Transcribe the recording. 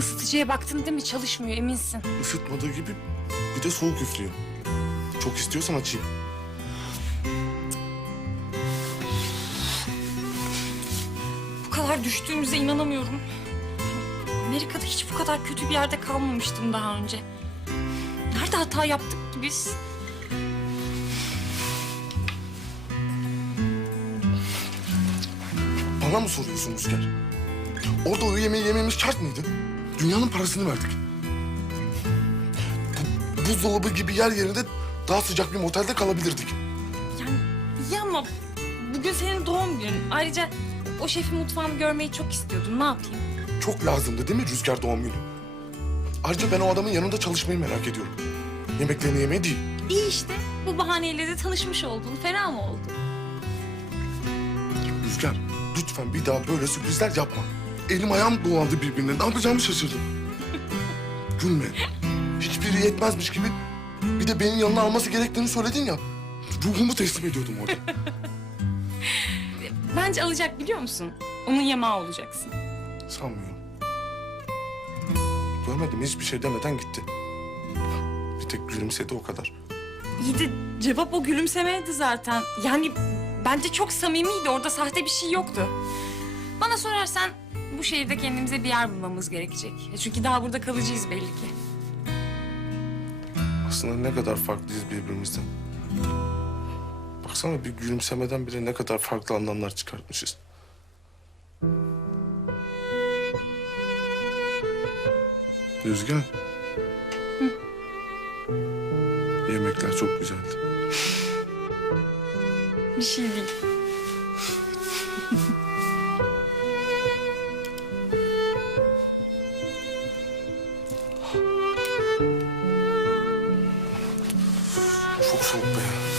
Isıtıcıya baktın değil mi? Çalışmıyor eminsin. Isıtmadığı gibi bir de soğuk üflüyor. Çok istiyorsan açayım. Bu kadar düştüğümüze inanamıyorum. Amerika'da hiç bu kadar kötü bir yerde kalmamıştım daha önce. Nerede hata yaptık ki biz? Bana mı soruyorsun Rüzgar? Orada o yemeği yememiz şart mıydı? Dünyanın parasını verdik. Bu, buzdolabı gibi yer yerinde daha sıcak bir motelde kalabilirdik. Yani iyi ama bugün senin doğum günün. Ayrıca o şefin mutfağını görmeyi çok istiyordun. Ne yapayım? Çok lazımdı değil mi Rüzgar doğum günü? Ayrıca ben o adamın yanında çalışmayı merak ediyorum. Yemeklerini yemeyi değil. İyi işte. Bu bahaneyle de tanışmış oldun. Fena mı oldu? Rüzgar lütfen bir daha böyle sürprizler yapma. Elim ayağım dolandı birbirine. Ne yapacağımı şaşırdım. Gülme. Hiçbiri yetmezmiş gibi bir de benim yanına alması gerektiğini söyledin ya. Ruhumu teslim ediyordum orada. Bence alacak biliyor musun? Onun yemağı olacaksın. Sanmıyorum. Görmedim hiçbir şey demeden gitti. Bir tek gülümsedi o kadar. İyi de cevap o gülümsemeydi zaten. Yani bence çok samimiydi. Orada sahte bir şey yoktu. Bana sorarsan bu şehirde kendimize bir yer bulmamız gerekecek. Çünkü daha burada kalacağız belli ki. Aslında ne kadar farklıyız birbirimizden. Baksana bir gülümsemeden bile ne kadar farklı anlamlar çıkartmışız. Rüzgar. Yemekler çok güzeldi. Bir şey değil. fuck, fuck, man.